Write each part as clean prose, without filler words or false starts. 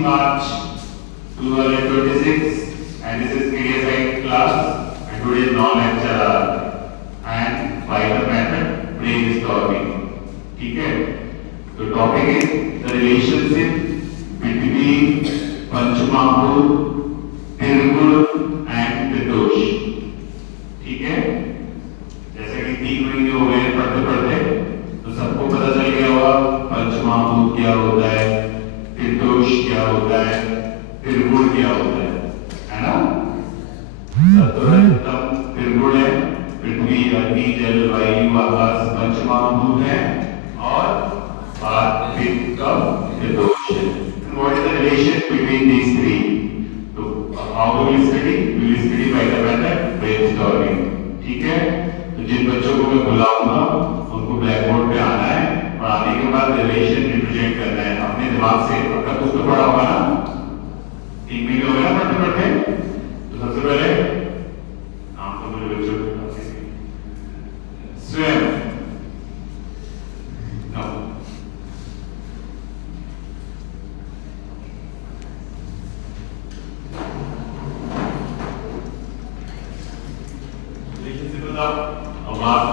March 2026, and this is KSI class, and today's non-lecture hour, and by the method brainstorming. ठीक है? तो topic is the relationship between Panchmahapur, Tirupur and Tritosh. ठीक है? जैसे कि 3 महीने हो गए पढ़ते पढ़ते, तो सबको पता चल गया होगा पंचमहाभूत क्या होता है, त्रिदोष क्या होता है, त्रिगुण क्या होता है ना? सत्वरजतम त्रिगुण है, पृथ्वी अग्नि जल वायु आकाश पंचमहाभूत है, और सात्विक त्रिदोष है. What is the relation between these three? तो how do we study? We will study by the method brainstorming. ठीक है? तो जिन बच्चों को मैं बुलाऊंगा उनको ब्लैक बोर्ड पे आना है, और आने के बाद रिलेशन रिप्रेजेंट करना है अपने दिमाग से. आपका कुछ तो पढ़ा होगा ना, 3 महीने हो गए ना पढ़ते पढ़ते. तो सबसे पहले नाम तो मेरे बच्चों के स्वयं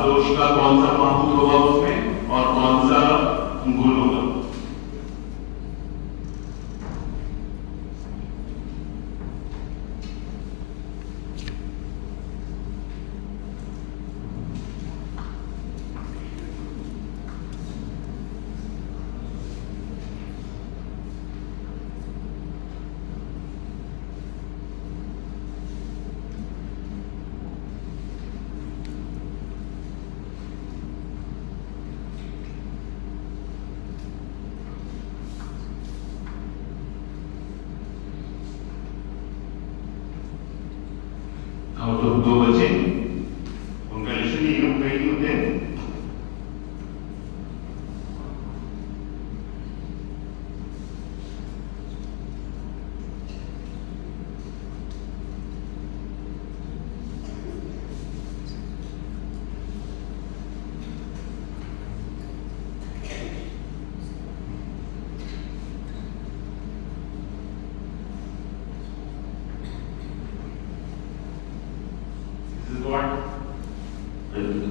दोष का कौन सा महाभूत होगा उसमें, और कौन सा गुण होगा. तो 2 बच्चे, उनका रिलेशन नहीं होते.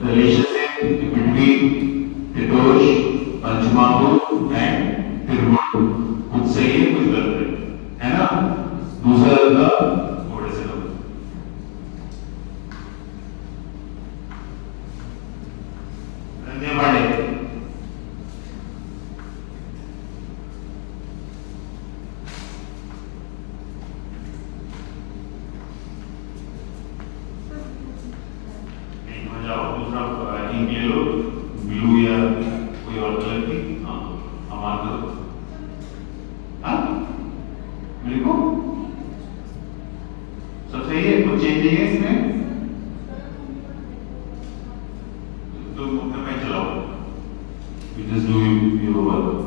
The relationship between Tritosh, Panchmahapur and Tirupur. कुछ सही है, कुछ गलत है ना? दूसरा था थोड़े से लोग धन्यवाद. ब्लू या कोई और कलर की. हाँ, हमारा करो. हाँ, लिखो. सब सही है, कुछ चेंज नहीं है इसमें. तो अपना पेन चलाओ. You just do your work.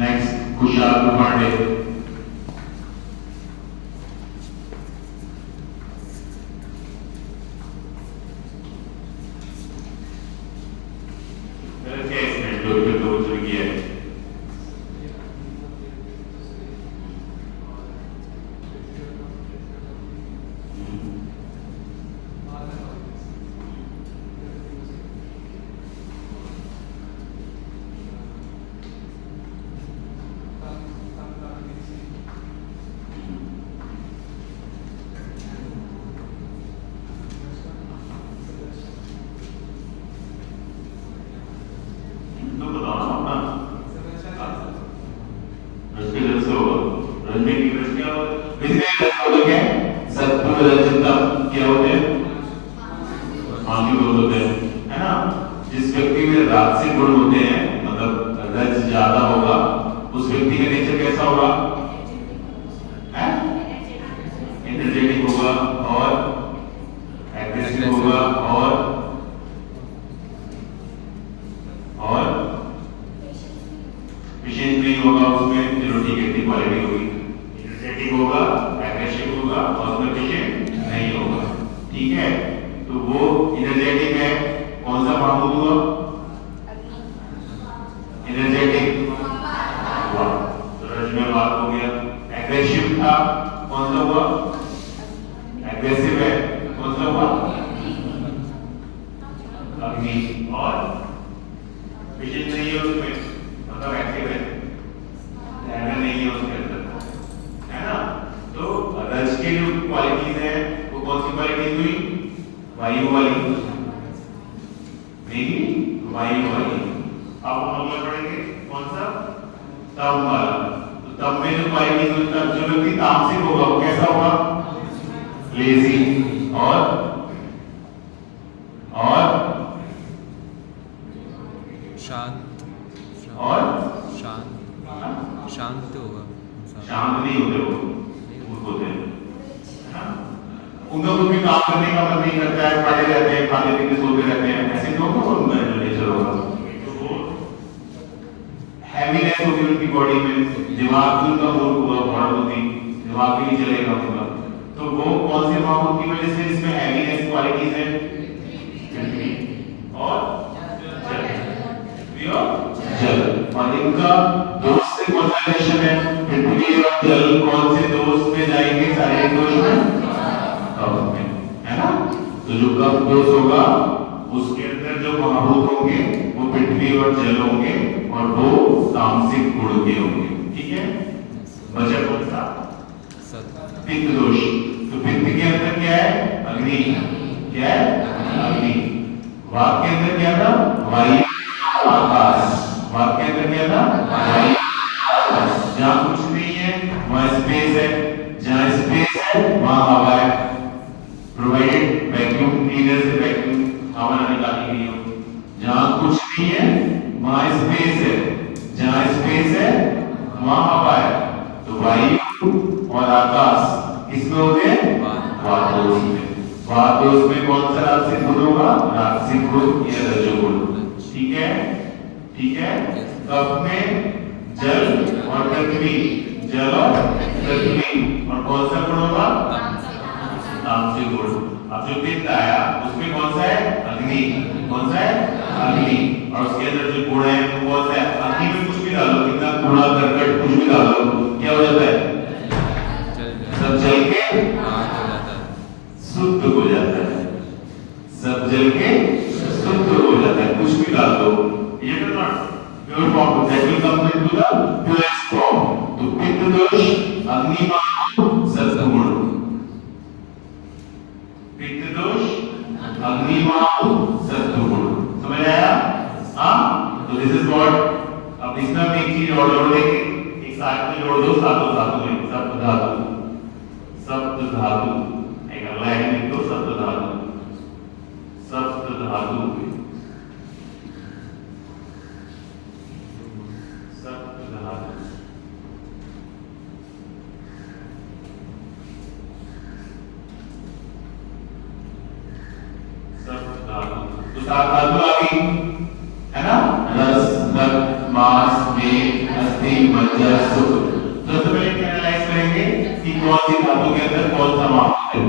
Next, Kushal Kumade. ज्यादा होगा उस व्यक्ति का नेचर कैसा होगा? एनर्जेटिक होगा और एग्रेसिव होगा और विशेष नहीं होगा उसमें। चलो ठीक है, इतनी क्वालिटी होगी। एनर्जेटिक होगा, एग्रेसिव होगा और उसमें विशेष नहीं होगा। ठीक है, तो वो एनर्जेटिक है, कौन सा मामूद हुआ? एनर्जेटिक हुआ, तो रज में बात हो गया। एग्रेसिव था, कौन सा हुआ? एग्रेसिव है, कौन सा हुआ? अग्नि। और विशेष नहीं है उसमें, मतलब एक्टिव है, एनर्जी नहीं है उसके अंदर, है ना? तो रज के जो क्वालिटीज है वो कौन सी क्वालिटीज हुई? वायु वाली, नहीं वायु वाली। अब हम अगला पढ़ेंगे कौन सा? तम वाला। तो तम में जो क्वालिटीज होती है, जो व्यक्ति तामसिक होगा वो कैसा होगा? लेजी और शांत और शांत होगा। शांत नहीं होते वो, मूर्ख होते हैं, है ना? उनका कुछ भी काम करने का मन नहीं करता है, पड़े रहते हैं, खाते पीते सोते रहते हैं, ऐसे लोग को उनका जो नेचर होगा। तो वो हैवीनेस होगी उनकी बॉडी में, दिमाग भी उनका मूर्ख होगा, बहुत होती, दिमाग भी नहीं चलेगा उनका। तो वो कौन से मामूद की वजह से इसमें हैवीनेस क्वालिटीज है? और जल। और इनका दोष से कौन सा रिलेशन है? पृथ्वी और जल कौन से दोष में जाएंगे? शारीरिक दोष में, कफ में, है ना? तो जो कफ दोष होगा उसके अंदर जो महाभूत होंगे वो पृथ्वी और जल होंगे और वो तामसिक गुण के होंगे। ठीक है, बचा कौन सा? पित्त दोष। तो पित्त के अंदर क्या है? अग्नि। क्या है? अग्नि। वाक के अंदर क्या था? वायु, आकाश। वाक के अंदर क्या था? वायु, आकाश। जहाँ कुछ नहीं है वहाँ स्पेस है, जहाँ स्पेस है वहाँ हवा है, प्रोवाइडेड वैक्यूम क्लीनर से वैक्यूम हवा निकाली गई हो। जहाँ कुछ नहीं है वहाँ स्पेस है, जहाँ स्पेस है वहाँ हवा है। तो वायु और आकाश किसमें होते हैं? वात दोष में। वात दोष में कौन सा राजसिक गुण होगा? राजसिक गुण या रजोगुण। ठीक है, ठीक है। कफ में जल और पृथ्वी, जल और पृथ्वी, और कौन सा गुण होगा? तामसिक गुण। अब जो पित्त आया उसमें कौन सा है? अग्नि। कौन सा है? अग्नि। और उसके अंदर जो गुण है वो कौन सा है? अग्नि में कुछ भी डालो, कितना कूड़ा करकट कुछ भी डालो, क्या हो जाता है? सब जल के शुद्ध हो जाता है। सब जल के शुद्ध हो जाता है, कुछ भी डाल दो। ये तो not pure form, that will come into the purest form. तो पित्त दोष, अग्नि महाभूत, सत्वगुण। पित्त दोष, अग्नि महाभूत, सत्वगुण। समझ आया? हाँ, तो दिस इज व्हाट। अब इसमें हम एक चीज और जोड़ देंगे, एक साथ में जोड़ दो, सातों धातु में, सप्त धातु, सप्त धातु। एक अगला है लिख दो, सप्त धातु, सप्त धातु, सप्त धातु। सप्त धातु, तो सात धातु आ गई, है ना? रस, रक्त, मांस, मेद, अस्थि, मज्जा, शुक्र। तो सबसे पहले एनालाइज करेंगे कि कौन सी धातु के अंदर कौन सा महाभूत है,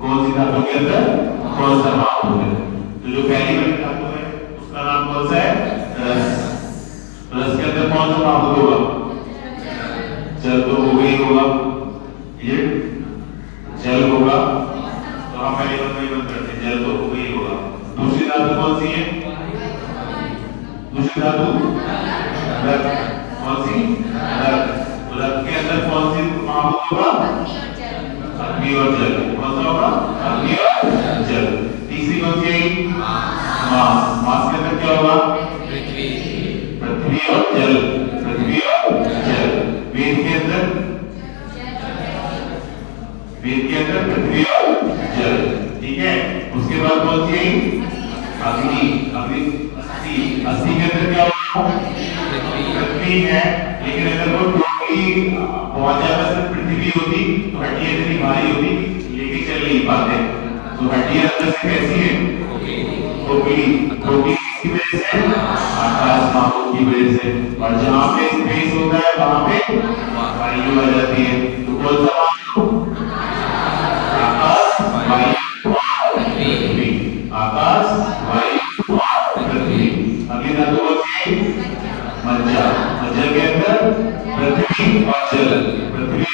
कौन सी धातु के अंदर कौन सा महाभूत है। तो जो पहली वाली धातु है उसका नाम कौन सा है? रस। रस के अंदर कौन सा महाभूत होगा? जल। तो हो गई होगा, ये जल होगा, तो हम पहले बंद करते हैं, जल तो हो गई होगा। दूसरी धातु कौन सी है? दूसरी धातु रक्त। कौन सी? रक्त। रक्त के अंदर कौन सी महाभूत होगा? अग्नि और जल। कौन सा होगा? अग्नि और जल। तीसरी कौन सी आएगी? मांस। मांस के अंदर क्या होगा? पृथ्वी। पृथ्वी और जल, पृथ्वी और जल। वेद के अंदर, वेद के अंदर पृथ्वी और जल। ठीक है, उसके बाद कौन सी आएगी? अग्नि। अग्नि, अस्थि। अस्थि के अंदर क्या होगा? पृथ्वी ठीक है, लेकिन अगर वो टोटली बहुत ज्यादा सिर्फ पृथ्वी होती तो हड्डियां इतनी भारी होती कि लेके चल नहीं पाते। तो हड्डियां अंदर से कैसी है? खोखली। खोखली किसकी वजह से? आकाश माहौल की वजह से। और जहाँ पे स्पेस होता है वहाँ पे वायु आ जाती है। तो कौन सा माहौल? आकाश, वायु और पृथ्वी। आकाश, वायु और पृथ्वी। अगली धातु कौन सी? मज्जा। मज्जा के अंदर पृथ्वी और जल। पृथ्वी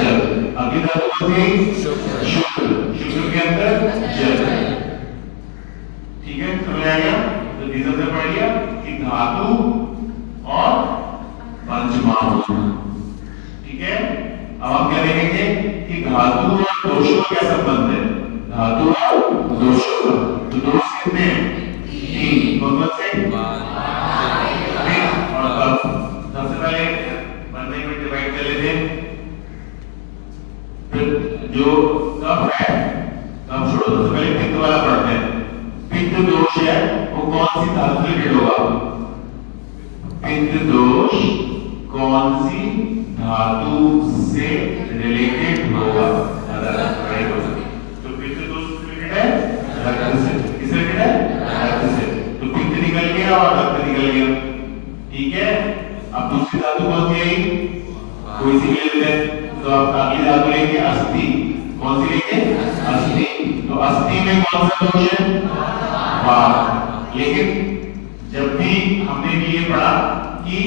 जल। अगली धातु कौन सी? शुक्र। शुक्र के अंदर जल। ठीक है, समझ आ गया? तो तीसरा से पढ़ लिया कि धातु और पंचमहाभूत। ठीक है, अब हम क्या देखेंगे कि धातु और दोषों का क्या संबंध है? धातु और दोषों का। तो दोष कितने हैं? 3। कौन से? और कब? सबसे पहले 1 में डिवाइड कर लेते हैं। फिर जो कब है, कब छोड़ो, सबसे पहले पित्त वाला पढ़ते हैं। पित्त दोष है वो कौन सी धातु से रिलेटेड होगा? पित्त दोष कौन सी धातु से रिलेटेड होगा? तो पित्त दोष रिलेटेड है रक्त से। किससे रिलेटेड है? रक्त से। तो पित्त निकल गया और रक्त निकल गया। ठीक है, अब दूसरी धातु कौन सी आई? कोई सी ले लेते हैं। तो अब अगली धातु लेंगे अस्थि। कौन सी लेंगे? अस्थि। तो अस्थि में कौन सा दोष है? वात। लेकिन जब भी हमने ये पढ़ा कि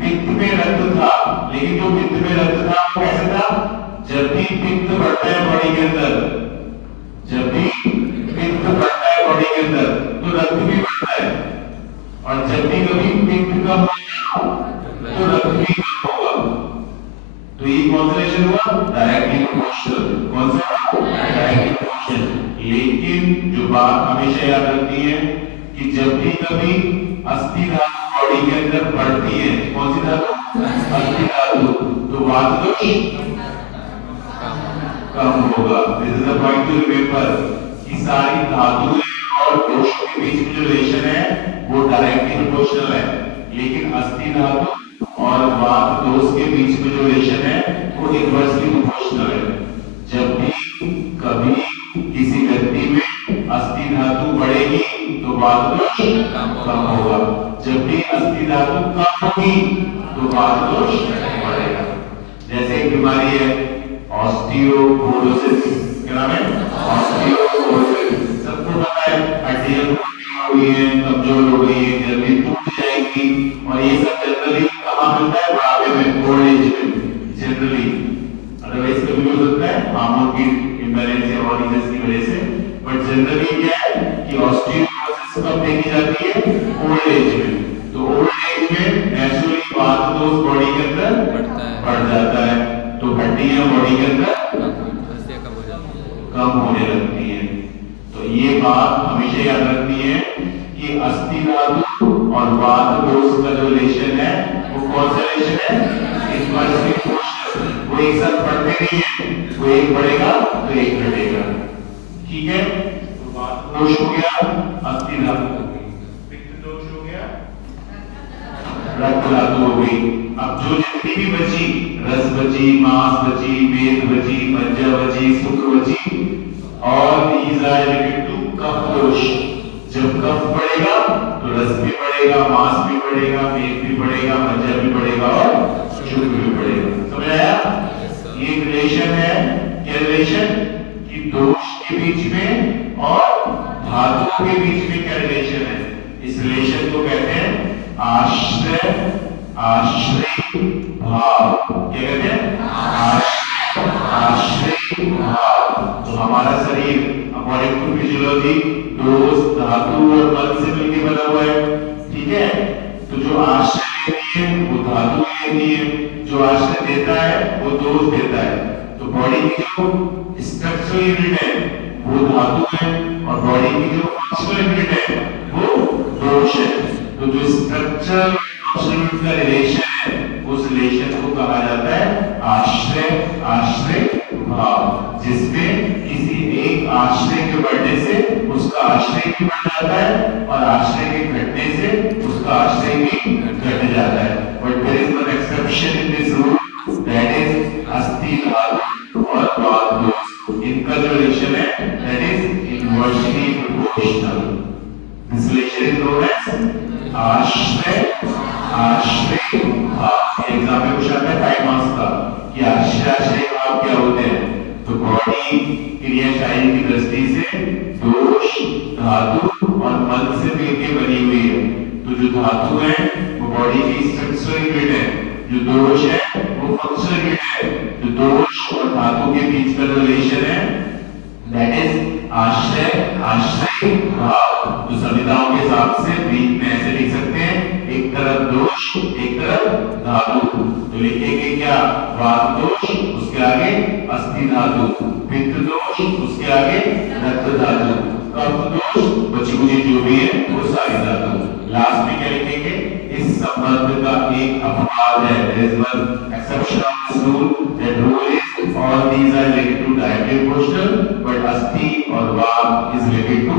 पित्त में रक्त था, लेकिन जो पित्त में रक्त था वो कैसे था? जब भी पित्त बढ़ता है बॉडी के अंदर, जब भी पित्त बढ़ता है बॉडी के अंदर तो रक्त भी बढ़ता है। और जब भी कभी पित्त कम होगा तो रक्त भी कम होगा। तो ये कौन सा रिलेशन हुआ? Directly proportional. कौन सा? Directly proportional. लेकिन जो बात हमेशा याद रखनी है कि जब भी कभी अस्थि धातु बॉडी के अंदर बढ़ती है, कौन सी धातु? अस्थि धातु, तो वात दोष कम होगा। This is the point two remember कि सारी धातुएं और दोषों के बीच में जो रिलेशन है वो डायरेक्टली प्रोपोर्शनल है, लेकिन अस्थि धातु और वात दोष के बीच में जो रिलेशन है वो इनवर्सली प्रोपोर्शनल है। जब भी कभी किसी व्यक्ति में अस्थि धातु बढ़ेगी तो वात दोष कम होगा। जब भी अस्थि धातु कम होगी तो वात दोष बढ़ेगा। जैसे एक बीमारी है ऑस्टियोपोरोसिस। क्या नाम है? ऑस्टियोपोरोसिस। सबको पता है हड्डियां हो गई है, कमजोर हो गई है, जल्दी टूट जाएगी। और ये सब जनरली कहाँ मिलता है? बुढ़ापे में, ओल्ड एज में जनरली। अदरवाइज कभी हो सकता है हार्मोन की इम्बैलेंस या डिजीज की वजह से। बट जनरली क्या है कि ऑस्टियोपोरोसिस कब देखी जाती है? ओल्ड एज में। तो ओल्ड एज में नेचुरली वात दोष बॉडी के अंदर बढ़ जाता है, तो हड्डियां बॉडी के अंदर कम होने लगती हैं। तो ये बात हमेशा याद रखनी है कि अस्थि धातु और वात दोष का जो रिलेशन है वो कौन सा रिलेशन है? Inversely proportional. वो एक साथ बढ़ते नहीं है, वो एक बढ़ेगा तो एक घटेगा। ठीक है, तो वात दोष हो गया, अस्थि धातु हो गई, पित्त दोष हो गया, रक्त धातु हो गई। अब जो जितनी भी बची, रस बची, मांस बची, मेद बची, मज्जा बची, शुक्र बची, और these are related to कफ दोष। जब कफ बढ़ेगा तो रस भी बढ़ेगा, मांस भी बढ़ेगा, मेद भी बढ़ेगा, मज्जा भी बढ़ेगा और शुक्र भी बढ़ेगा। समझ आया? ये रिलेशन है। क्या रिलेशन? कि दोष के बीच में और धातुओं के बीच में क्या रिलेशन है? इस रिलेशन को कहते हैं आश्रय आश्रय भाव। क्या कहते हैं? आश्रय भाव। तो हमारा शरीर अकॉर्डिंग टू फिजियोलॉजी दोष, धातु और मल से मिलकर बना हुआ है। ठीक है, तो जो आश्रय लेती है वो धातु लेती है, जो आश्रय देता है वो दोष देता है। तो बॉडी की जो स्ट्रक्चरल यूनिट है वो धातु है और बॉडी की जो फंक्शनल यूनिट है वो दोष है। तो जो स्ट्रक्चरल फंक्शनल का रिलेशन है उस रिलेशन को कहा जाता है आश्रय आश्रय भाव, जिसमें किसी एक आश्रय के बढ़ने से उसका आश्रय भी बढ़ जाता है और आश्रय के घटने से उसका आश्रय भी घट जाता है। But exception in this rule, that is अस्थि धातु और वात दोष, इनका जो रिलेशन है that is inversely proportional. This relation is known as आश्रय भाव. एग्जाम में पूछा था 5 मार्क्स का कि आश्रय भाव क्या होते हैं. तो बॉडी क्रियाशाली की दृष्टि से दोष धातु और मल से मिलकर बनी हुई है. तो जो धातु है वो बॉडी की स्ट्रक्चरल यूनिट है, जो दोष है वो फंक्शनल यूनिट है. जो दोष और धातु के बीच का रिलेशन है दैट इज आश्रय भाव. तो संहिताओं के हिसाब से बीच में ऐसे लिख सकते हैं, एक तरफ दोष एक तरफ धातु. तो लिखेंगे क्या, वात दोष उसके आगे अस्थि धातु, पित्त दोष उसके आगे रक्त धातु, कफ दोष बची कुची जो भी है वो सारी धातु. लास्ट में क्या लिखेंगे, इस संबंध का एक अपवाद है. there is one exception of this rule. that rule is all these are related to directly proportional but अस्थि और वात is related to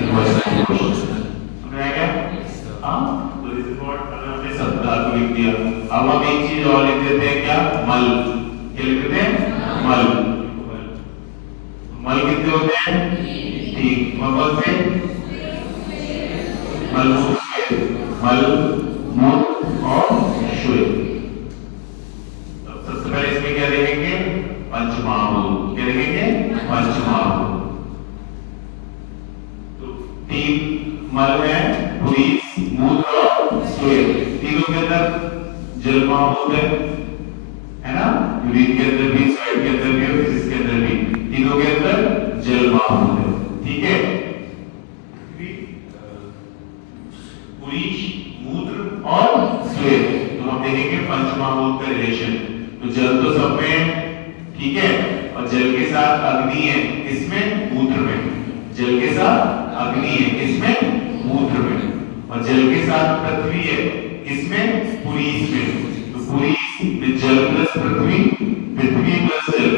inversely proportional. समझ आया क्या? हाँ, तो इस रिपोर्ट हमने सब धातु लिख दिया. अब हम एक चीज और लिख देते हैं, क्या, मल. क्या लिख देते हैं, मल. मल कितने होते हैं, ठीक. कौन से, मल मूत्र और श्वेत. सबसे पहले इसमें क्या देखेंगे, पंचमहाभूत. क्या देखेंगे, पंचमहाभूत. तो 3 मल है, पुरीस, मूत्र और श्वेत. तीनों के अंदर जल महाभूत है ना. यूरिन के अंदर भी, स्वेट के अंदर भी और फिजिक्स के अंदर भी, तीनों के अंदर जल महाभूत है. ठीक है. पुरीस, मूत्र और श्वेत. तो हम देखेंगे पंचमहाभूत का रिलेशन. तो जल तो सब में है, ठीक है, और जल के साथ अग्नि है इसमें, मूत्र में. जल के साथ अग्नि है इसमें, मूत्र में. और जल के साथ पृथ्वी है इसमें, पुरीस में. तो पुरीस में जल प्लस पृथ्वी, पृथ्वी प्लस जल.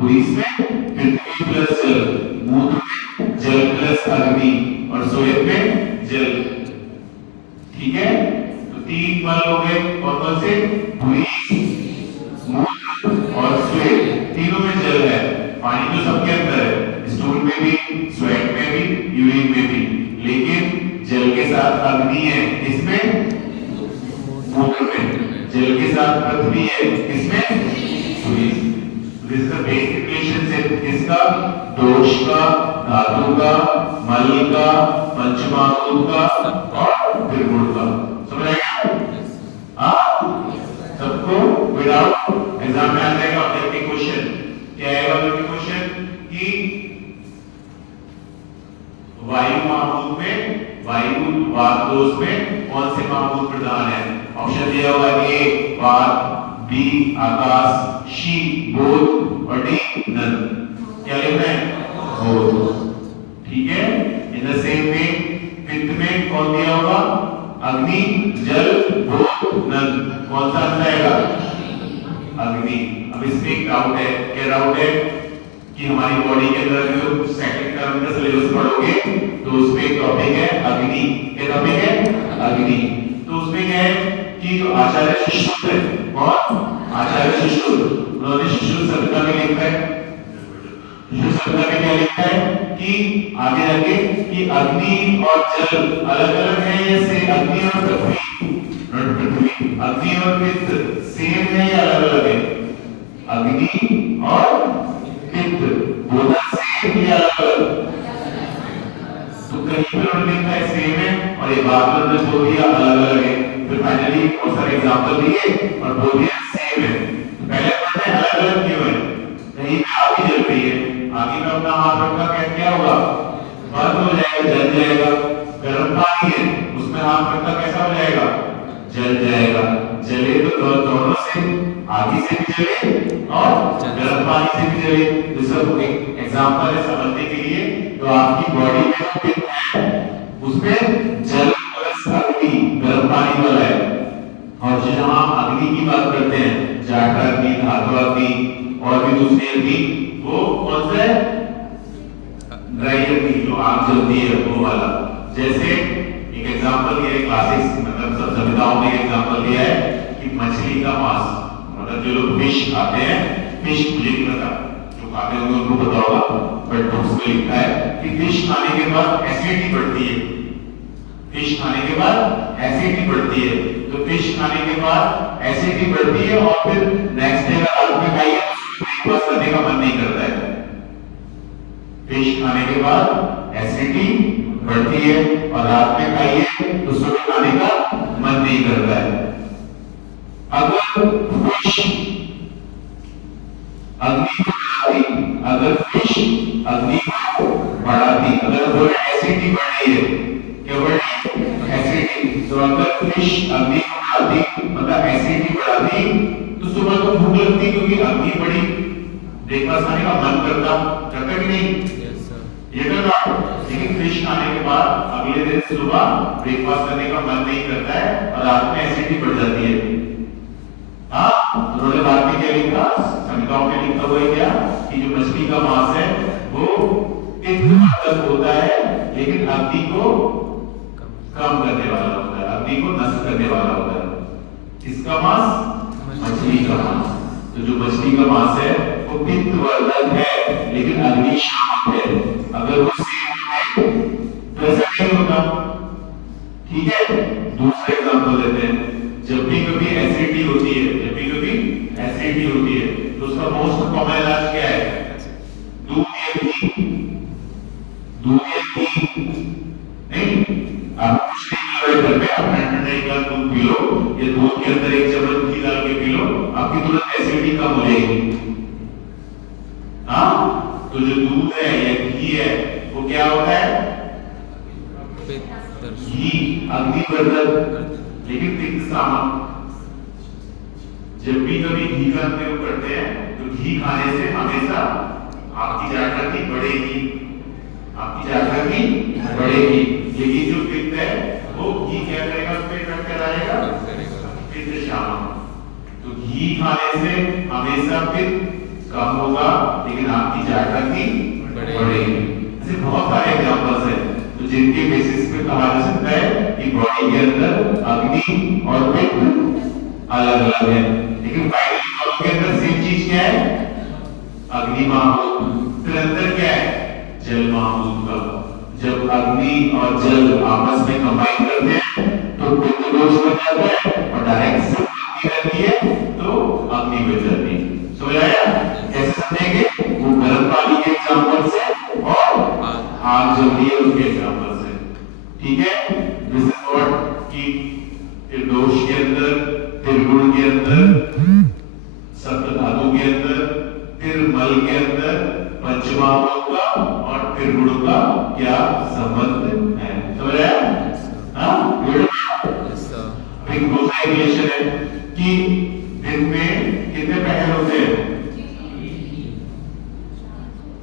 पुरीस में पृथ्वी प्लस जल, मूत्र में जल प्लस अग्नि और श्वेत में जल. ठीक है. तो 3 मल हो गए. कौन से, पुरीस, मूत्र और श्वेत. तीनों में जल है. पानी तो सबके अंदर है, स्टूल में भी, स्वेट में भी, यूरिन में भी. लेकिन जल के साथ अग्नि है इसमें, मूत्र में. जल के साथ पृथ्वी है इसमें, पुरीस. This is the basic relationship किसका, दोष का, धातु का, मल का, पंचमहाभूत का और त्रिगुण का. समझ आएगा? हाँ, सबको विदाउट एग्जाम में आ जाएगा ऑब्जेक्टिव क्वेश्चन. क्या आएगा ऑब्जेक्टिव क्वेश्चन कि वायु महाभूत में, वायु वात दोष में कौन से महाभूत प्रधान है. ऑप्शन दिया हुआ है, ए वात, बी आकाश, सी बोध और डी नल. क्या लिखना है, बोध. ठीक है. इन द सेम वे पित्त में कौन दिया होगा, अग्नि, जल, बोध, नल. कौन सा आंसर आएगा, अग्नि. अब इसमें एक डाउट है. क्या डाउट है कि हमारी बॉडी के अंदर जो सेकंड टर्म का सिलेबस पढ़ोगे तो उसमें एक टॉपिक है अग्नि. क्या टॉपिक है, अग्नि. तो उसमें क्या है कि जो आचार्य सुश्रुत है, कौन, आचार्य सुश्रुत, उन्होंने सुश्रुत संहिता में लिखा है. सुश्रुत संहिता में क्या लिखा है कि आगे जाके कि अग्नि और जल अलग अलग है या से, अग्नि और पृथ्वी, अग्नि और पित्त सेम है या अलग अलग है. अग्नि और पित्त दोनों सेम या अलग अलग. तो कहीं पर उन्होंने लिखा है सेम है और ये बात उन्होंने बोल दिया अलग अलग है. फिर फाइनली बहुत सारे एग्जांपल दिए और बोल दिया सेम है. पहले पढ़ते हैं अलग अलग क्यों है. कहीं पे आग जल रही है, आगे में अपना हाथ रखा क्या होगा, बंद हो जाएगा, जल जाएगा. गर्म पानी है उसमें हाथ रखा कैसा हो जाएगा, जल जाएगा. जले तो दोनों से, आगे से भी जले और गर्म पानी से भी जले. तो सब एक एग्जांपल है समझने के लिए. तो आपकी बॉडी में जो पित्त है उसमें जल प्लस अग्नि, गर्म पानी वाला है. और जो हम अग्नि की बात करते हैं, जाट अग्नि, धातु अग्नि और भी दूसरी अग्नि, वो कौन सा है, ड्राई अग्नि, जो आग जलती है वो वाला. जैसे एक एग्जांपल दिया है, क्लासिक्स मतलब सब संहिताओं में एग्जांपल दिया है कि मछली का मांस, मतलब जो लोग फिश खाते हैं, फिश मुझे नहीं पता, जो खाते होंगे उनको पता होगा, बट उसमें लिखा है कि फिश खाने के बाद एसिडिटी बढ़ती है। फिश खाने के बाद एसिडिटी बढ़ती है, तो फिश खाने के बाद एसिडिटी बढ़ती है और फिर नेक्स्ट डे अगर रात में खाइए तो ब्रेकफास्ट करने का मन नहीं करता है। फिश खाने के बाद एसिडिटी बढ़ती है और रात में खाइए तो सुबह खाने का मन नहीं करता है। अगर फिश अग्नि को बढ़ाती, अगर फिश अग्नि को बढ़ाती, अगर एसिडिटी बढ़ रही है, क्या बढ़ रही है? एसिडिटी। तो अगर फिश अग्नि को बढ़ाती, मतलब एसिडिटी बढ़ाती, तो सुबह को भूख लगती, क्योंकि अग्नि बढ़ी, ब्रेकफास्ट खाने का मन करता कि नहीं? ये करना। लेकिन फिश खाने के बाद अगले दिन सुबह ब्रेकफास्ट करने का मन नहीं करता है और रात में एसिडिटी बढ़ जाती है। उन्होंने बाद में क्या लिखा, संहिताओं में लिखा हुआ है क्या, कि जो मछली का मांस है वो पित्तवर्धक होता है, लेकिन अग्नि को कम करने वाला होता है, अग्नि को नष्ट करने वाला होता है। किसका मांस? मछली का मांस। तो जो मछली का मांस है वो पित्तवर्धक है, लेकिन अग्निशामक है। अगर वो सेम है तो ऐसा नहीं होता। ठीक है, दूसरा एग्जांपल लेते हैं। जब भी कभी एसिडिटी होती है, जब भी कभी एसिडिटी होती है, तो उसका मोस्ट कॉमन इलाज क्या है? दूध या घी। दूध या घी नहीं, आप कुछ नहीं कर रहे घर में, आप ठंडा एक गिलास दूध पी लो, या दूध के अंदर एक चम्मच घी डाल के पी लो, आपकी तुरंत एसिडिटी कम हो जाएगी। हाँ, तो जो दूध है या घी है वो क्या होता है? घी अग्निवर्धक, लेकिन पित्त शामक। जब भी कभी घी का प्रयोग करते हैं तो घी खाने से हमेशा आपकी जागृति बढ़ेगी, आपकी जागृति बढ़ेगी। लेकिन जो पित्त है वो घी क्या करेगा, उस पर इफेक्ट कराएगा, पित्त शामक। तो घी खाने से हमेशा पित्त कम होगा, लेकिन आपकी जागृति बढ़ेगी। ऐसे बहुत सारे एग्जांपल्स हैं तो जिनके बेसिस पे कहा जा सकता है कि बॉडी के अंदर अग्नि और पित्त अलग अलग है, लेकिन फाइनली दोनों के अंदर सेम चीज क्या है? अग्नि महाभूत। फिर अंदर क्या है? जल महाभूत का। जब अग्नि और जल आपस में कंबाइन करते हैं तो पित्त दोष बन जाता है और डायरेक्ट से अग्नि रहती है तो अग्नि बन जाती है। समझ आया? कैसे समझेंगे? वो गर्म पानी के एग्जांपल से और आग जल रही है उसके एग्जांपल से। ठीक है, दिस इज व्हाट कि निर्दोष के अंदर, त्रिगुण के अंदर, सप्त धातु के अंदर, त्रिमल के अंदर पंचमहाभूत का और त्रिगुण का क्या संबंध है। समझ आया? हाँ, एक दूसरा रिलेशन है कि दिन में कितने पहर होते हैं?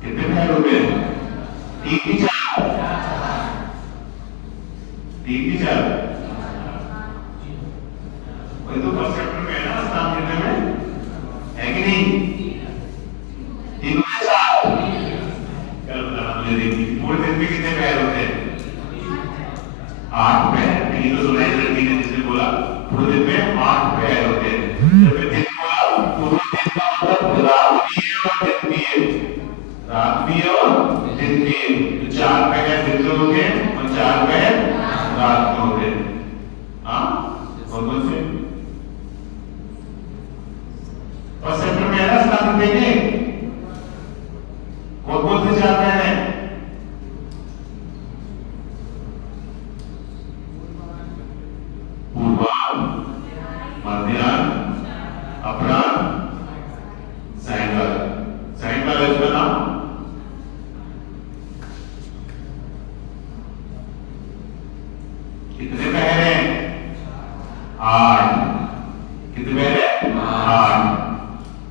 कितने पहर होते हैं? 3 की 4, 3 की 4। वही तो फर्स्ट चैप्टर में है ना, स्नान करने में, है कि नहीं? 3 की 4। कल बताना मुझे, देखिए पूरे दिन में कितने पहर होते हैं? 8 पहर। नहीं तो सुना है लड़की ने जिसने बोला पूरे दिन में 8 पहर होते हैं। जब मैं दिन बोला पूरे दिन का मतलब रात भी है और दिन भी है, रात भी है और दिन भी है। तो 4 पहर दिन में होते हैं और 4 पहर रात में होते हैं। हाँ, कौन से? और सेप्टेम्बर में है ना स्नान देंगे, कौन से 4 पहर हैं? पूर्वाह्न, मध्याह्न, अपराह्न, सायंकाल। सायंकाल है उसका नाम। कितने पहर हैं? 8। कितने पहर हैं? 8।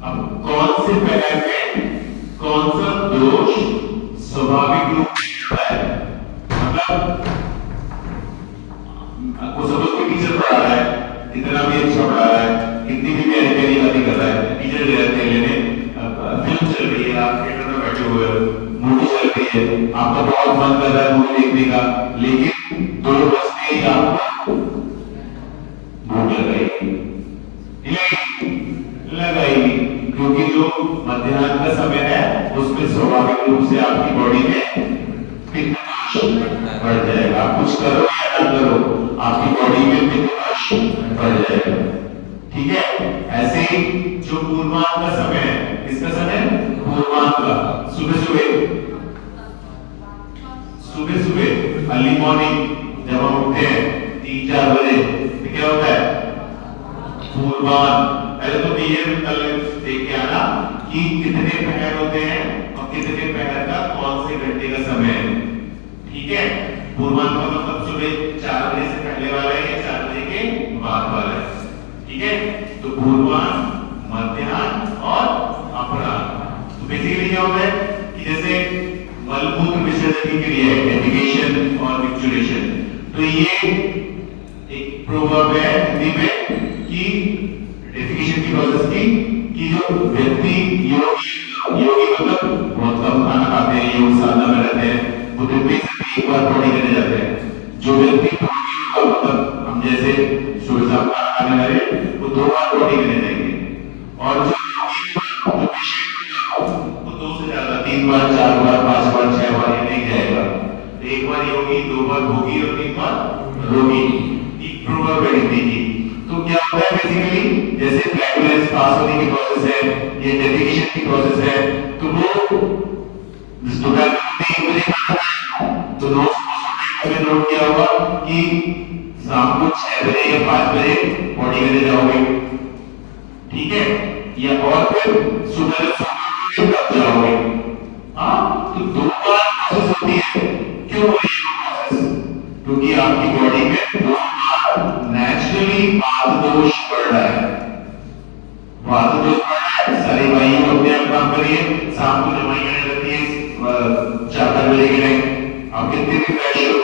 अब कौन से पहर में कौन सा दोष स्वाभाविक रूप से होता है? मतलब आपको सपोज कोई टीचर पढ़ा रहा है, कितना भी अच्छा पढ़ा रहा है, कितनी भी प्यारी प्यारी बातें कर रहा है, टीचर ले जाते हैं लेने, फिल्म चल रही है, आप थिएटर में बैठे हुए हो, मूवी चल रही है, आपका बहुत मन कर रहा है मूवी देखने का, लेकिन 2 बजते ही आपको भूख लग रही है। ठीक है। ऐसे ही जो पूर्वांग का समय है, इसका समय पूर्वांग का सुबह सुबह अर्ली मॉर्निंग जब हम उठते हैं 3-4 बजे तो क्या होता है पूर्वांग। पहले तो ये देख के आना कि कितने पहर होते हैं और कितने पहर का कौन से घंटे का समय है, ठीक है। पूर्वांग का मतलब सुबह 4 बजे से पहले वाला है या 4 बजे के बाद वाला है, ठीक है। तो पूर्वांग, मध्याह्न और अपराह्न। तो बेसिकली क्या होता है कि जैसे मलमूत्र विसर्जन की क्रिया है, डेफिकेशन और मिक्चुरेशन, तो ये एक प्रोवर्ब है हिंदी में कि डेफिकेशन की प्रोसेस की कि जो व्यक्ति योगी मतलब बहुत कम खाना खाते हैं, योग साधना में रहते हैं, वो दिन में सिर्फ एक बार बॉडी करने जाते हैं। जो व्यक्ति योगी होगा मतलब हम जैसे सुबह शाम खाना खाने वाले, वो 2 बार बॉडी करने जाएंगे। और जो योगी वो 2 से ज्यादा 3 बार, 4 बार, 5 बार, 6 बार ये नहीं जाएगा। तो एक बार योगी, 2 बार भोगी और 3 बार रोगी। एक प्रोवर्ब है हिंदी की। तो क्या होता है बेसिकली जैसे फ्लैटुलेंस पास होने की प्रोसेस है, ये डेफिकेशन की प्रोसेस है, तो वो दोपहर में 3 बजे खाना खाएं तो में नोट किया होगा कि शाम को 6 बजे या 5 बजे बॉडी करने जाओगे, ठीक है। या और फिर सुबह तब जाओगे। हाँ, तो 2 बार प्रोसेस होती है। क्यों हो रही है प्रोसेस? क्योंकि आपकी बॉडी में 2 बार नेचुरली वात दोष बढ़ रहा है। वात दोष बढ़ रहा है, सारी वायु अपने आप काम कर रही है, शाम को जमाई करने लगती है 4 बजे के टाइम। आप कितने भी प्रेशर वो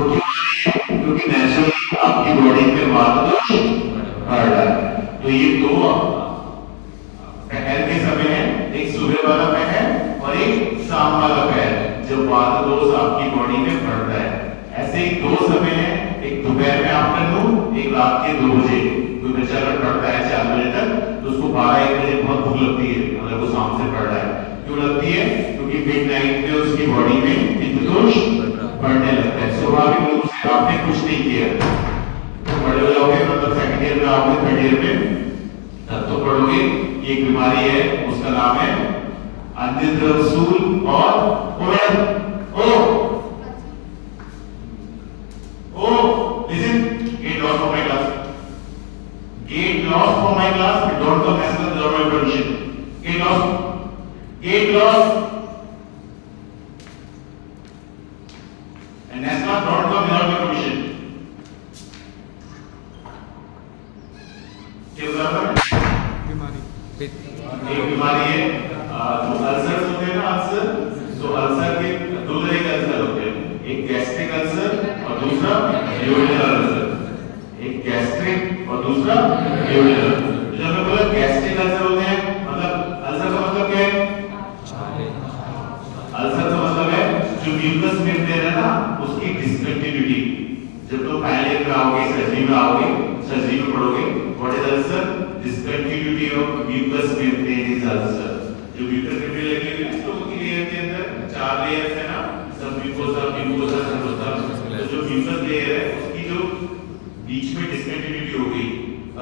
क्यों आ रही है? क्योंकि नेचुरली आपकी बॉडी में वात दोष बढ़ रहा है। तो ये 2 पहर के समय है, एक सुबह वाला पहर और एक शाम वाला पहर, जब वात दोष आपकी बॉडी में बढ़ता है। ऐसे ही 2 समय है, एक दोपहर में आफ्टरनून, एक रात के 2 बजे। कोई बच्चा अगर पढ़ता है 4 बजे तक तो उसको 12-1 बजे बहुत भूख लगती है, अगर वो शाम से पढ़ रहा है। क्यों लगती है? क्योंकि मिडनाइट में उसकी बॉडी में पित्त दोष बढ़ने लगता है। स्वाभाविक रूप से आपने कुछ नहीं किया, तो बड़े हो जाओगे मतलब सेकंड ईयर में आओगे, थर्ड ईयर में, तब तो पढ़ोगे। ये एक बीमारी है, उसका नाम है अनिद्रासूल और listen, get lost from my class. Get lost from my class. Don't come as without my permission. Get lost. Get lost. And next class, don't come without my permission. क्या बता रहा है? बीमारी एक बीमारी है जो अल्सर होते हैं ना, अल्सर। तो अल्सर के 2 तरह के अल्सर होते हैं, एक गैस्ट्रिक अल्सर और दूसरा ड्यूडेनल अल्सर। एक गैस्ट्रिक और दूसरा ड्यूडेनल। तो जब मैं बोला गैस्ट्रिक अल्सर होते हैं, मतलब अल्सर का मतलब क्या है? अल्सर का मतलब है जो म्यूकस मेम्ब्रेन है ना, उसकी डिसकंटिन्यूटी। जब तुम फाइनल ईयर में आओगे, सर्जरी में आओगे, सर्जरी में पढ़ोगे, what is ulcer? Discontinuity of mucous membrane is ulcer. जो म्यूकस मेम्ब्रेन लगी हुई है तो उसकी लेयर के अंदर 4 लेयर्स है ना, सब म्यूकोसा, तो जो म्यूकस लेयर है उसकी जो बीच में डिसकंटिन्यूटी हो गई,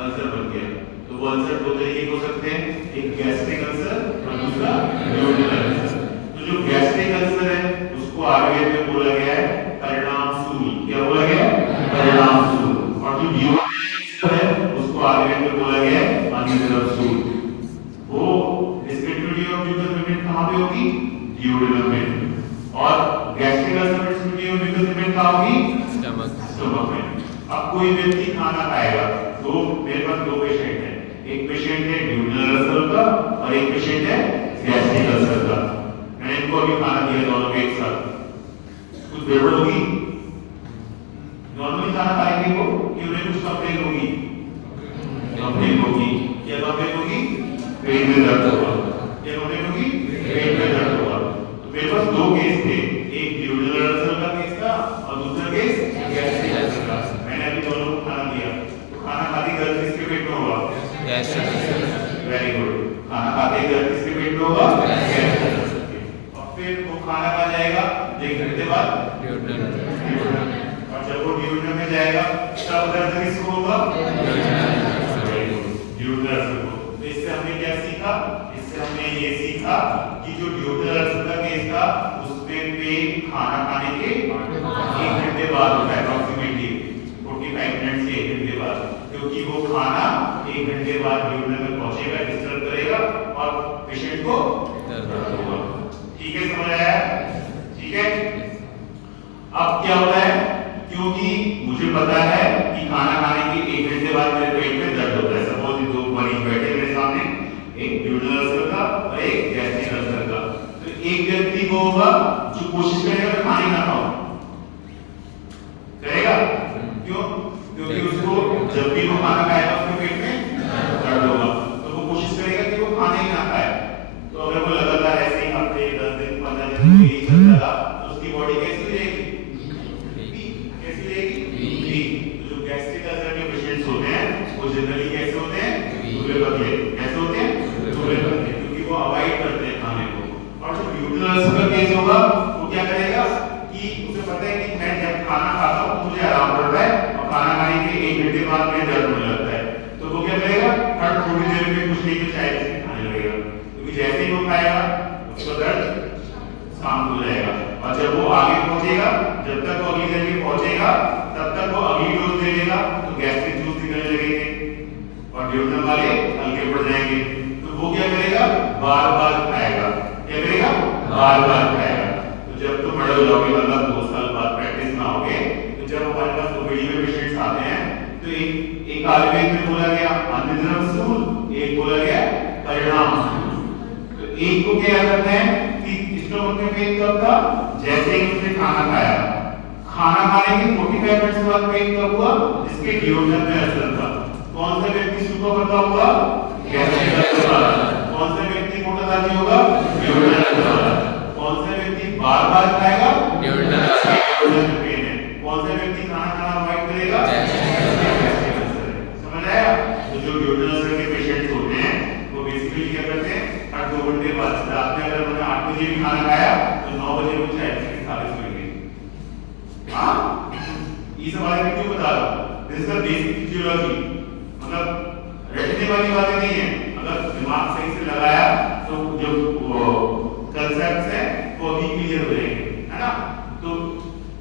अल्सर बन गया। तो वो अल्सर 2 तरीके के हो सकते हैं, एक गैस्ट्रिक अल्सर और दूसरा ड्यूडेनल अल्सर। तो जो गैस्ट्रिक अल्सर है उसको आयुर्वेद में बोला गया है परिणामसूल। क्या बोला गया? परिणामसूल। और जो ड्यूडेनल अल्सर है उसको आयुर्वेद में बोला गया है अनिद्रासूल। वो डिसकंटिन्यूटी ऑफ म्यूकस मेम्ब्रेन कहां पे होगी? ड्यूडेनल में। और gastric ulcer discontinuity of mucous membrane कहां होगी? स्टमक में। अब कोई व्यक्ति खाना खाएगा, तो मेरे पास 2 पेशेंट हैं, एक पेशेंट है ड्यूडेनल अल्सर का और एक पेशेंट है गैस्ट्रिक अल्सर का। मैंने इनको अभी खाना दिया दोनों को एक साथ, कुछ गड़बड़ होगी? नॉर्मली खाना खाएंगे वो कि उन्हें कुछ कंप्लेन होगी? कंप्लेन होगी। क्या कंप्लेन होगी? पेट में दर्द होगा। क्या कंप्लेन होगी? पेट में दर्द होगा। तो मेरे पास 2 केस थे, एक ड्यूडेनल अल्सर का केस था और दूसरा केस गैस्ट्रिक अल्सर का। मैंने अभी दोनों को खाना दिया, तो खाना खाते दर्द किसके पेट में होगा? Very good. खाना खाते दर्द किसके पेट में होगा? गैस्ट्रिक अल्सर के। और फिर वो खाना खा जाएगा 1 घंटे बाद ड्यूडेनल, और जब वो ड्यूडेनल में जाएगा तब दर्द किसको होगा? था कि जो ड्यूटेनल अल्सर का केस था उसमें पेन खाना खाने के 1 घंटे बाद होता है, अप्रॉक्सीमेटली 45 मिनट से 1 घंटे बाद, क्योंकि वो खाना 1 घंटे बाद ड्यूटेनल में पहुंचेगा, डिस्टर्ब करेगा और पेशेंट को दर्द होगा। ठीक है, समझ आया? ठीक है। अब क्या होता है, क्योंकि मुझे पता है कि खाना खाने के 1 घंटे बाद मेरे पेट में दर्द होता है, सपोज ये 2 मरीज बैठे मेरे सामने, एक ड्यूटेनल अल्सर का और एक गैस्ट्रिक अल्सर का, तो एक व्यक्ति को होगा जो कोशिश करेगा कि खाना ना खाओ, करेगा क्यों? क्योंकि उसको जब भी वो खाना खाएगा उसके पेट में दर्द होगा, तो वो कोशिश करेगा कि वो खाना ही ना खाए। तो अगर वो लगातार ऐसे ही हफ्ते 10 दिन 15 दिन यही चलता रहा तो उसकी बॉडी कैसी हो जाएगी? कैसी हो जाएगी? वीक। तो जो गैस्ट्रिक अल्सर के पेशेंट्स होते हैं वो जनरली कैसे होते हैं? दुबले पतले। कैसे होते हैं? दुबले पतले, क्योंकि वो अवॉइड करते हैं खाने को। और जो ड्यूटेनल अल्सर का केस होगा वो क्या करेगा कि उसे पता है कि मैं जब खाना खाता हूं तो मुझे आराम पड़ता है और खाना खाने के 1 घंटे बाद मुझे दर्द होने लगता है, तो वो क्या करेगा? हर थोड़ी देर में कुछ नहीं तो चाय खाने लगेगा, क्योंकि जैसे ही वो खाएगा उसका दर्द शांत हो जाएगा। और जब वो आगे पहुंचेगा, जब तक वो अगली जगह पहुंचेगा तब तक वो अगली डोज दे देगा, तो गैस्ट्रिक जूस निकलने लगेंगे और ड्यूटेनल वाले हल्के पड़ जाएंगे। तो वो क्या करेगा? बार बार खाएगा। क्या करेगा? बार बार खाएगा। तो जब तुम बड़े हो जाओगे, मतलब 2 साल बाद प्रैक्टिस में आओगे, तो जब हमारे पास ओपीडी में पेशेंट्स आते हैं तो एक आयुर्वेद में बोला गया अनिद्रम सूल, एक बोला गया परिणाम सूल। तो एक को क्या करना है कि स्टोमक में पेन कब था? जैसे ही उसने खाना खाया, खाना खाने के 45 मिनट बाद पेन कब हुआ? जिसके ड्यूटेनल में असर था। कौन सा व्यक्ति सूखा पतला होगा? गैस्ट्रिक अल्सर वाला। कौन सा व्यक्ति मोटा ताजी होगा? ड्यूटेनल अल्सर वाला। कौन सा व्यक्ति बार बार खाएगा? ड्यूटेनल में पेन है। कौन सा व्यक्ति खाना खाना अवॉइड करेगा? समझ आया? तो जो ड्यूटेनल अल्सर के पेशेंट्स होते हैं वो बेसिकली क्या करते हैं, हर 2 घंटे बाद रात में अगर उन्होंने 8 बजे भी खाना खाया तो 9 बजे वो चाय खा के सोएंगे। हाँ, ये सब मैं क्यों बता रहा हूँ? This is the basic physiology, मतलब रटने वाली बातें नहीं है। अगर दिमाग सही से लगाया तो जो कंसेप्ट्स है वो अभी क्लियर हो जाएंगे, है ना? तो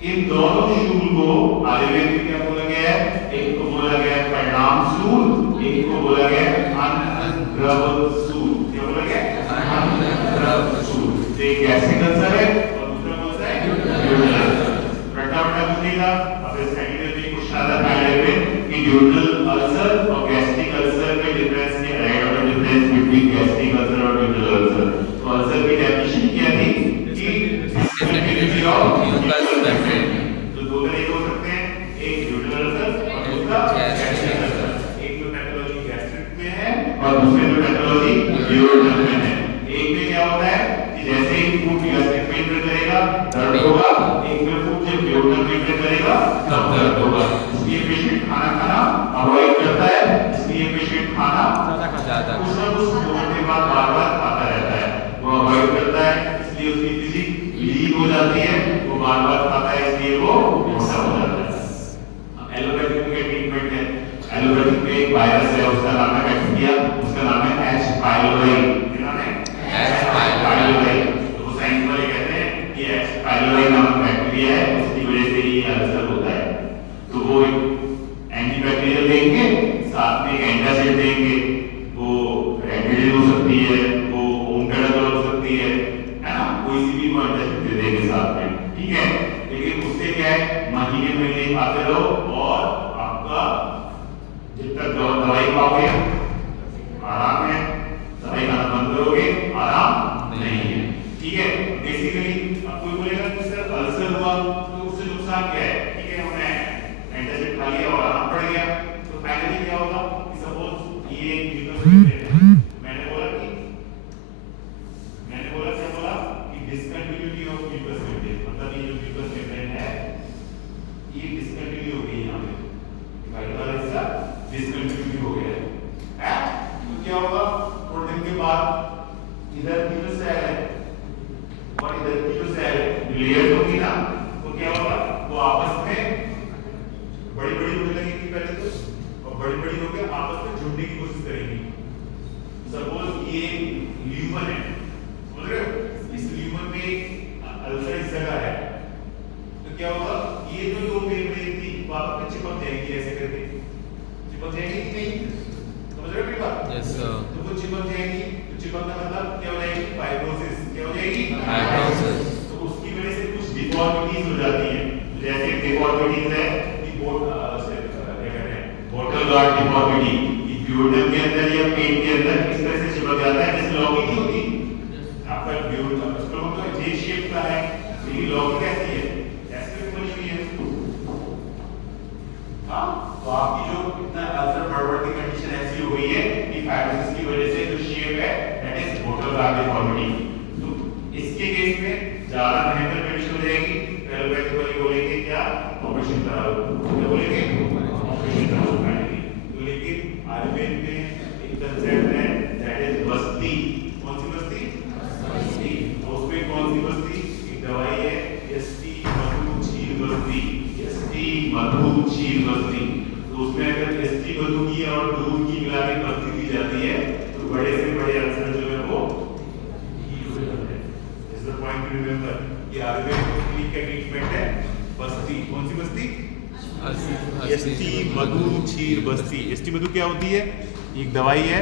इन दोनों शूल को आयुर्वेद में क्या बोला गया है? एक को बोला गया है परिणाम सूल, एक को बोला गया है अनग्रव सूल। क्या बोला गया है? अनग्रव सूल। एक गैस्ट्रिक अल्सर है और दूसरा कौन सा है? ड्यूटेनल अल्सर। रट्टा बट्टा कुछ नहीं था। अब इस सेकंड में कुछ ज्यादा फायदे हुए कि ड्यूटेनल अल्सर और गैस्ट्रिक अल्सर में डिफरेंस के राइट और डिफरेंस बिटवीन गैस्ट्रिक अल्सर और ड्यूटेनल अल्सर। तो अल्सर की डेफिनेशन क्या थी कि डिसकंटिन्यूटी ऑफ म्यूकस मेम्ब्रेन। तो 2 तरीके हो सकते हैं, एक ड्यूटेनल अल्सर और दूसरा गैस्ट्रिक अल्सर। एक में पैथोलॉजी गैस्ट्रिक में है और दूसरे में पैथोलॉजी ड्यूटेनल में है। एक में क्या होता है कि जैसे ही फूड गैस्ट्रिक में एंटर करेगा दर्द होगा, एक में फूड जब ड्यूटेनल में एंटर करेगा तब दर्द होगा। इसलिए पेशेंट खाना खाना अवॉइड करता है, इसलिए पेशेंट खाना ज्यादा कुछ ना कुछ 2 घंटे बाद बार बार खाता रहता है, वो अवॉइड करता है, इसलिए उसकी फिजिक वीक हो जाती है, वो बार बार खाता है, इसलिए वो मोटा हो जाता है। एलोपैथिक में ट्रीटमेंट है, एलोपैथिक में एक वायरस है, उसका नाम है बैक्टीरिया, उसका नाम है H. pylori। क्या नाम है? H. pylori। तो वो साइंस वाले कहते हैं कि H. pylori नामक बैक्टीरिया है, उसकी वजह से ये अल्सर होता है। तो वो एंटीबैक्टीरियल देंगे, साथ में एक एंटासिड देंगे, वो रेडियल हो सकती है, वो ओमटेडाजोल हो सकती है ना? कोई सी भी एंटासिड दे देंगे साथ में, ठीक है? लेकिन उससे क्या है, महीने महीने खाते रहो और आपका जब तक दवाई पाओगे आराम है, दवाई खाना बंद करोगे आराम नहीं है, ठीक है? बेसिकली अब कोई बोलेगा कि सर अल्सर हुआ तो उससे नुकसान क्या है? ठीक है, हमने एंटासिड खा लिया और आराम पड़ गया, तो फाइनली क्या होगा कि सपोज ये म्यूकस मेम्ब्रेन है, मैंने बोला कि डिसकंटिन्यूटी ऑफ म्यूकस मेम्ब्रेन, मतलब ये जो म्यूकस मेम्ब्रेन है ये डिसकंटिन्यू हो गई, यहाँ पे वाइट वाला हिस्सा डिसकंटिन्यूटी हो गया है। तो क्या होगा, थोड़े दिन के बाद इधर की जो सेल है और इधर की जो सेल रिलेट होगी ना, तो क्या होगा, वो आपस में बड़ी बड़ी होने लगेगी पहले तो, और बड़ी बड़ी होकर आपस में जुड़ने की कोशिश करेंगी। सपोज ये ल्यूमन है, डिफॉर्मिटी कि ड्यूodenum के अंदर या पेट के अंदर इस तरह से चिपक जाता है जैसे लॉगिंग नहीं होती आपका ड्यूodenum उसको तो जे शेप का है लेकिन लॉगिंग कैसी है ऐसे बनी हुई है हाँ तो आपकी जो इतना अल्सर फॉरवर्ड की कंडीशन ऐसी हो गई है कि फाइब्रोसिस की वजह से जो शेप है that is motor guard deformity तो इसके केस में ज्यादा भयंकर कंडीशन हो जाएगी एलोपैथिकली बोलेंगे क्या ऑपरेशन कराओ क्या बोलेंगे ऑपरेशन कराओ फाइनली तो लेकिन आयुर्वेद में एक कंसेप्ट है दैट इज बस्ती कौन सी बस्ती बस्ती उसमें कौन सी बस्ती एक दवाई है एसटी मधु चीर बस्ती एसटी मधु चीर बस्ती तो उसमें अगर एसटी मधु की और दूध की मिला के बस्ती दी जाती है तो बड़े से बड़े अल्सर जो है वो ठीक हो जाते हैं is the point two remember ये आयुर्वेद क्लिनिक का ट्रीटमेंट है बस्ती कौन सी बस्ती एसटी मधु चीर बस्ती एसटी मधु क्या होती है एक दवाई है